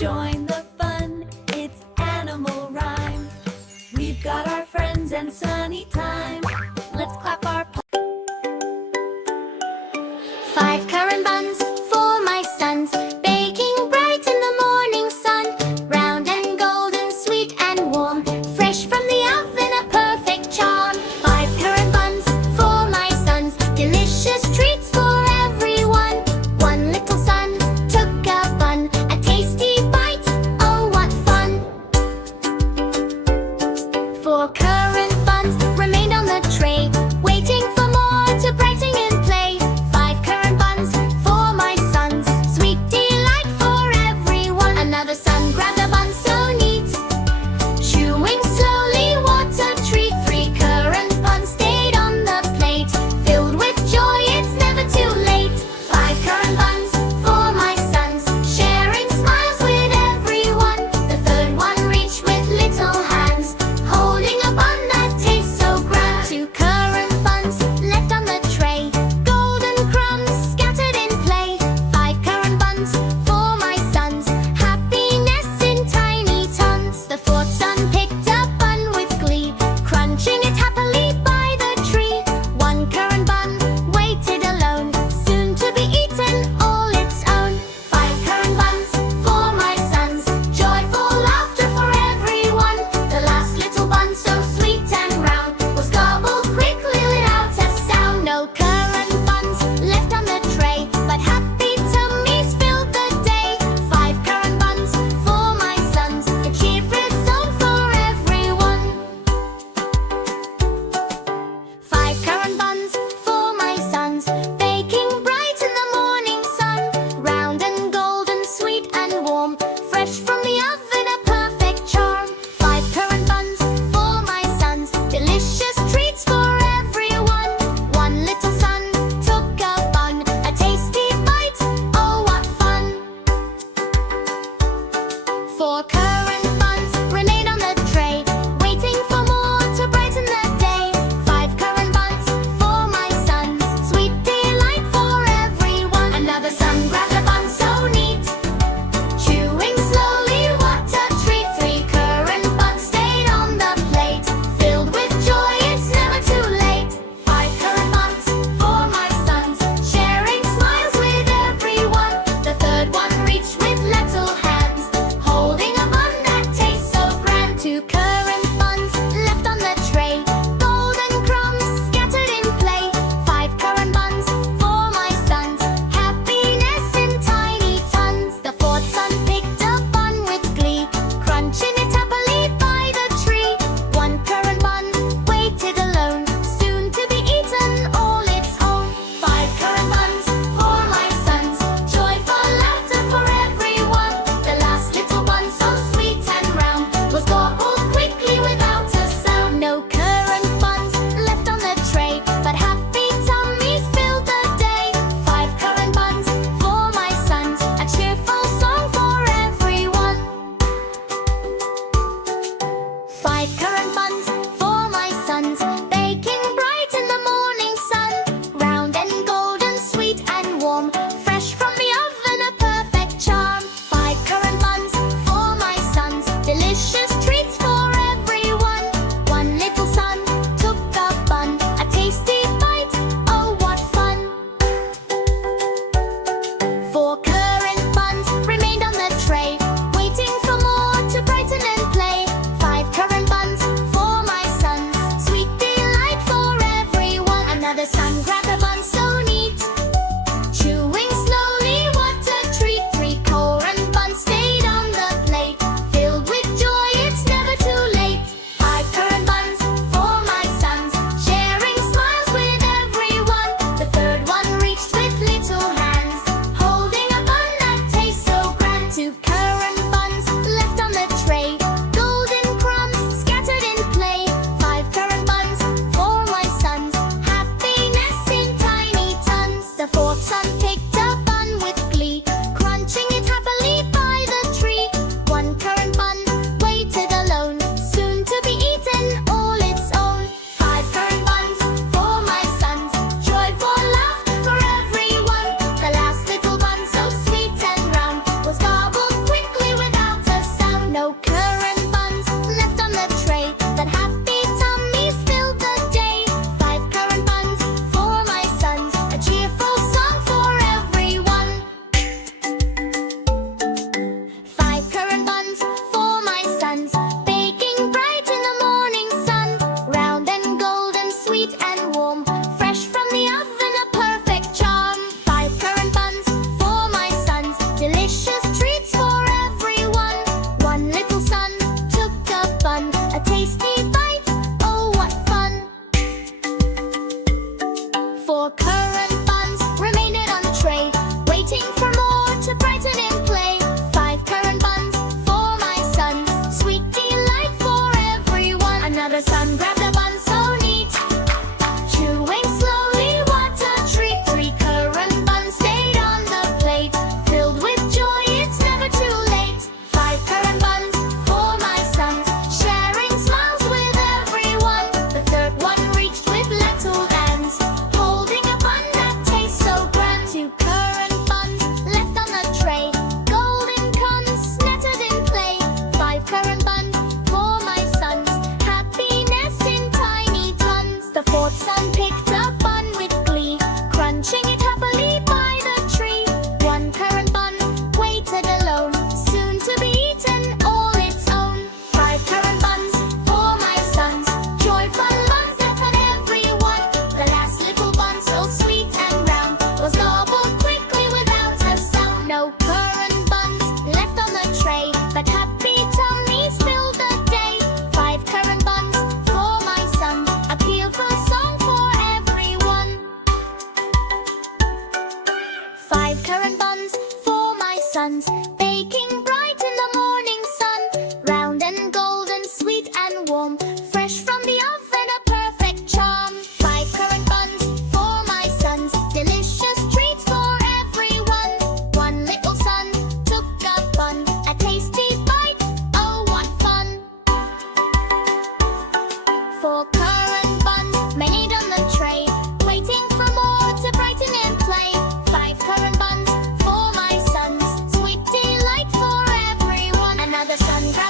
Join the fun, it's animal rhyme. We've got our friends and sunny time. Let's clap our paws. Five currant buns for my sons, baking bright in the morning sun. Round and golden, sweet and warm, fresh from the oven, a perfect charm. Five currant buns for my sons, delicious treats for everyone. One little son took a bun, a tasty bite, oh what fun. Four currant buns remained on the tray, waiting for more to brighten and play. Five currant buns for my sons, sweet delight for everyone. Another son grabbed a bun so neat, chewing slowly, what a treat. Three currant buns stayed on the plate, filled with joy, it's never too late. Five currant buns for my sons, sharing smiles with everyone. The third one reached with little hands, holding a bun that tastes so grand. Two currant buns left on the tray, golden crumbs scattered in play. Five currant buns for my sons, happiness in tiny tons. The fourth son picked a bun with glee, crunching it happily by the tree. One currant bun waited alone, soon to be eaten all its own. Five currant buns for my sons, joyful laughter for everyone. The last little bun, so sweet and round, was gobbled quickly without a sound. No currant buns left on the tray, but happy tummies filled the day. Five currant buns for my sons, a cheerful song for everyone. Five currant buns for my sons, baking bright in the morning sun. Round and golden, sweet and warm, fresh from the oven, a perfect charm. Five currant buns for my sons, delicious treats for everyone. One little son took a bun, a tasty bite, oh what fun. Four currant buns remained on the tray, waiting for more to brighten the day. Five currant buns for my sons, sweet delight for everyone. Another son grabbed a bun so neat, chewing slowly, what a treat. Three currant buns stayed on the plate, filled with joy, it's never too late. Five currant buns for my sons, sharing smiles with everyone. The third one reached with little hands, holding a bun that tastes so grand. Two currant buns left on the tray, golden crumbs scattered in play. Five currant buns for my sons, happiness in tiny tons. The fourth son picked a bun with glee, crunching it happily by the tree. One currant bun waited alone, soon to be eaten all its own. Five currant buns for my sons, joyful laughter for everyone. The last little bun, so sweet and round, was gobbled quickly without a sound. No currant buns left on the tray, but happy tummies filled the day. Five currant buns for my sons, a cheerful song for everyone. Five currant buns for my sons, baking bright in the morning sun. Round and golden, sweet and warm, fresh from the oven, a perfect charm. Five currant buns for my sons, delicious treats for everyone. One little son took a bun, a tasty bite, oh what fun. Four currant buns remained on the tray, waiting for more to brighten and play. Five currant buns for my sons, sweet delight for everyone. Another son grabbed a bun so neat, chewing slowly, what a treat. Three currant buns stayed on the plate, filled with joy, the sun grows